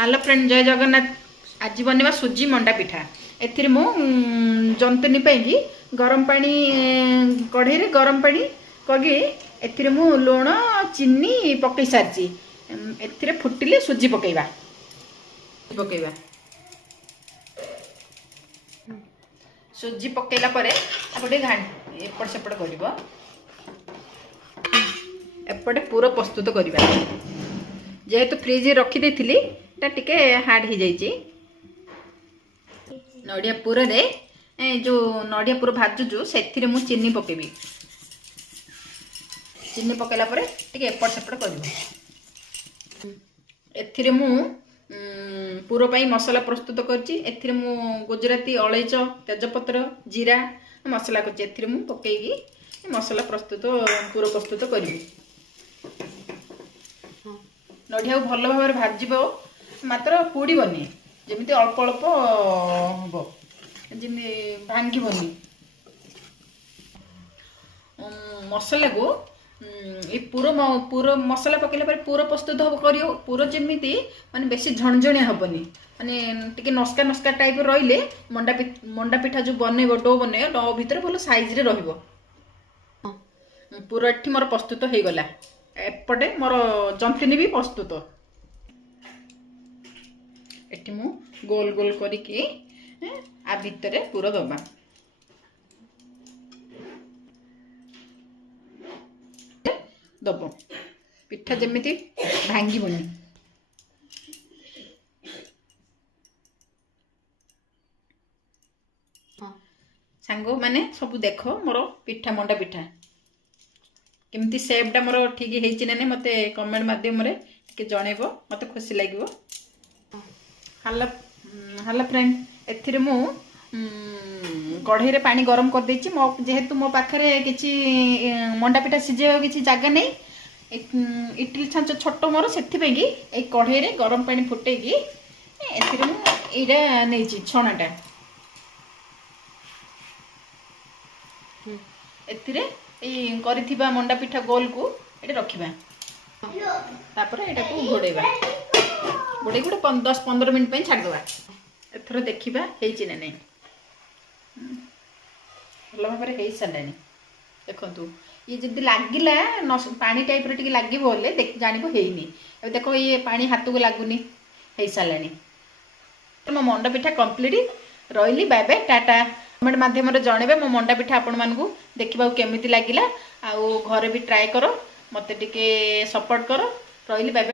Hello friend, जय जगन्नाथ। आज बनवा सुजी मंडा पिठा। एथिरे मु जंतनी पैकी गरम पानी कढ़ई रे गरम पानी कगी एथिरे मु लुण चीनी पकई सारची। एथिरे फुटिले सुजी पकेइबा पकेइबा सुजी पकेइला परे आपटे घाट एपट सेपट करिवो। एपटे पूरा प्रस्तुत करिबा। जेहेतु फ्रिज रखी देथिली टिके हार्ड हो जाइए। नड़िया पुर रे जो नड़िया पुर भाजुचु से चीनी पकेबी। चीनी पकेला परे टिके एपट सेपट कर। एथिरे मु पुर पाई मसला प्रस्तुत करछि। एथिरे मु गुजराती अलैच तेजपत्र जीरा मसला करछि। एथिरे मु पकेगी मसला प्रस्तुत पुर प्रस्तुत करी। नड़िया भल भाव भाजब, मात्र पोड़बनी, जमी अल्प अल्प हम जमी भांगनी। मसला को पूर पूर मसला पकेला पर पूर प्रस्तुत हम कर। पूर जमी माने बेसी झणझणिया हेनी, माने टिके नस्का नस्का टाइप रहिले मंडा पिठा जो बनइब डो बनइब डो भितर भल साइज रे रहिबो। पूरा एठी मोर प्रस्तुत हो गला। एपटे मोर जंतिनी भी प्रस्तुत। एठी मु गोल गोल करिकी आ भितर पूरा दबा। दब पिठा जमीती भांगीबनी। सांग माने सब देख मोर पिठा मंडा पिठा केमती सेपटा मोर ठीक है ना मत कमेंट माध्यम रे जनइब, मत खुशी लगे। हल्ला हल्ला फ्रेंड, एथिरे मु कढ़ई रे पानी गरम कर देछि। मो जेहेतु मो पाखरे किछि मंडा पिठा सिझे किछि जागा नै, इडली छांच छोट मोर सेथि पेगी ए कढ़ई रे गरम पानी फुटेगी एथिरे मु एइडा नेछि छणाटा। एथिरे ए करिथिबा मंडा पिठा गोल को एटे रखिबा। तापर एटा को घोड़ेबा। घोड़े गोटे 10-15 मिनट पे छाड़ दवा। एथर देखिबा हेछि ना नै। भल भाव हो सारानी। देखु ये जब लगिला पानी टाइप रे टिके लगे बोले जानव हैनी। अब देख ये पानी हाथ को लगुनि हो सारानी। मो मंडा पिठा कंप्लीट रही। Bye bye tata. कमेंट माध्यम जनइबे मो मंडा पिठा आपण मानकु देखा केमिति लगिला। आ घरे भी ट्राए करो, मते टिके सपोर्ट करो। रही बाय बाय।